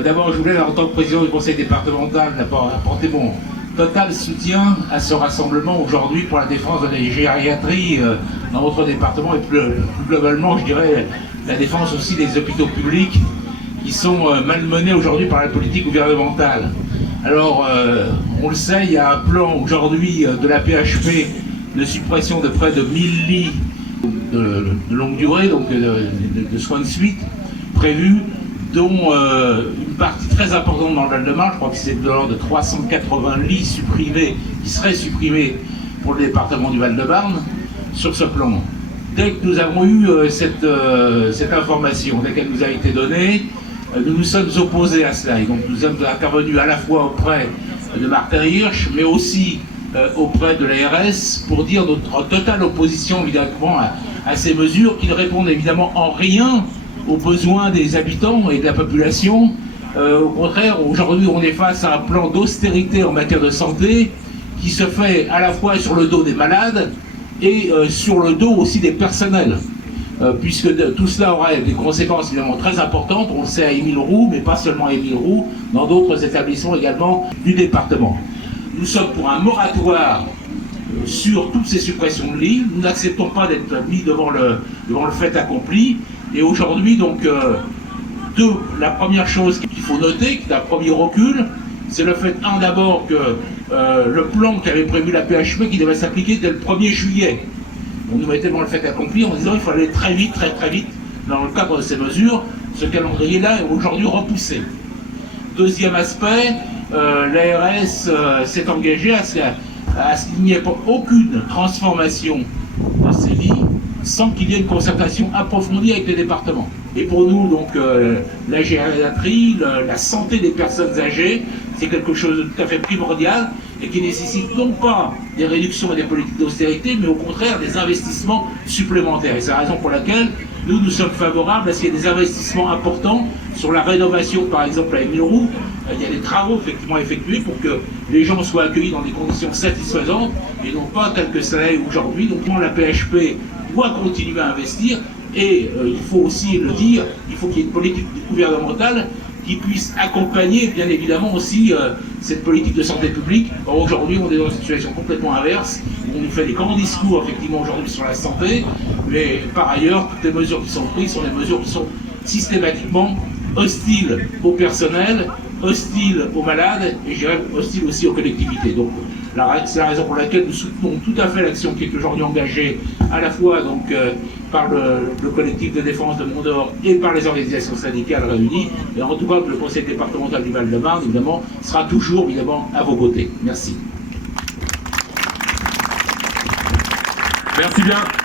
D'abord, je voulais, en tant que président du conseil départemental, apporter mon total soutien à ce rassemblement aujourd'hui pour la défense de la gériatrie dans votre département et plus globalement, je dirais, la défense aussi des hôpitaux publics qui sont malmenés aujourd'hui par la politique gouvernementale. Alors, on le sait, il y a un plan aujourd'hui de la PHP de suppression de près de 1000 lits de longue durée, donc de soins de suite prévus, dont une partie très importante dans le Val-de-Marne, je crois que c'est de l'ordre de 380 lits supprimés, qui seraient supprimés pour le département du Val-de-Marne, sur ce plan. Dès que nous avons eu cette information, dès qu'elle nous a été donnée, nous nous sommes opposés à cela. Et donc nous sommes intervenus à la fois auprès de Martin Hirsch, mais aussi auprès de l'ARS, pour dire notre totale opposition évidemment à ces mesures qui ne répondent évidemment en rien aux besoins des habitants et de la population. Au contraire, aujourd'hui, on est face à un plan d'austérité en matière de santé qui se fait à la fois sur le dos des malades et sur le dos aussi des personnels. Puisque tout cela aura des conséquences évidemment très importantes, on le sait à Émile-Roux, mais pas seulement à Émile-Roux, dans d'autres établissements également du département. Nous sommes pour un moratoire sur toutes ces suppressions de lits. Nous n'acceptons pas d'être mis devant le fait accompli. Et aujourd'hui, donc, la première chose qu'il faut noter, qui est un premier recul, c'est le fait, d'abord, que le plan qu'avait prévu la PHP, qui devait s'appliquer dès le 1er juillet, on nous mettait devant le fait accompli en disant qu'il fallait aller très vite, très vite, dans le cadre de ces mesures. Ce calendrier-là est aujourd'hui repoussé. Deuxième aspect, l'ARS s'est engagée à ce qu'il n'y ait pas aucune transformation de ces lits sans qu'il y ait une concertation approfondie avec les départements. Et pour nous, donc, la gériatrie, la santé des personnes âgées, c'est quelque chose de tout à fait primordial et qui nécessite non pas des réductions et des politiques d'austérité, mais au contraire des investissements supplémentaires. Et c'est la raison pour laquelle nous sommes favorables à ce qu'il y ait des investissements importants sur la rénovation, par exemple, à Émile-Roux. Il y a des travaux effectivement effectués pour que les gens soient accueillis dans des conditions satisfaisantes et non pas tel que ça est aujourd'hui. Donc la PHP doit continuer à investir et il faut aussi le dire, il faut qu'il y ait une politique gouvernementale qui puisse accompagner bien évidemment aussi cette politique de santé publique. Or aujourd'hui on est dans une situation complètement inverse, où on nous fait des grands discours effectivement aujourd'hui sur la santé, mais par ailleurs toutes les mesures qui sont prises sont des mesures qui sont systématiquement hostiles au personnel, hostiles aux malades et je dirais hostiles aussi aux collectivités. Donc c'est la raison pour laquelle nous soutenons tout à fait l'action qui est aujourd'hui engagée à la fois donc, par le collectif de défense de Mont-d'Or et par les organisations syndicales réunies. Et en tout cas, le conseil départemental du Val-de-Marne, évidemment, sera toujours évidemment à vos côtés. Merci. Merci bien.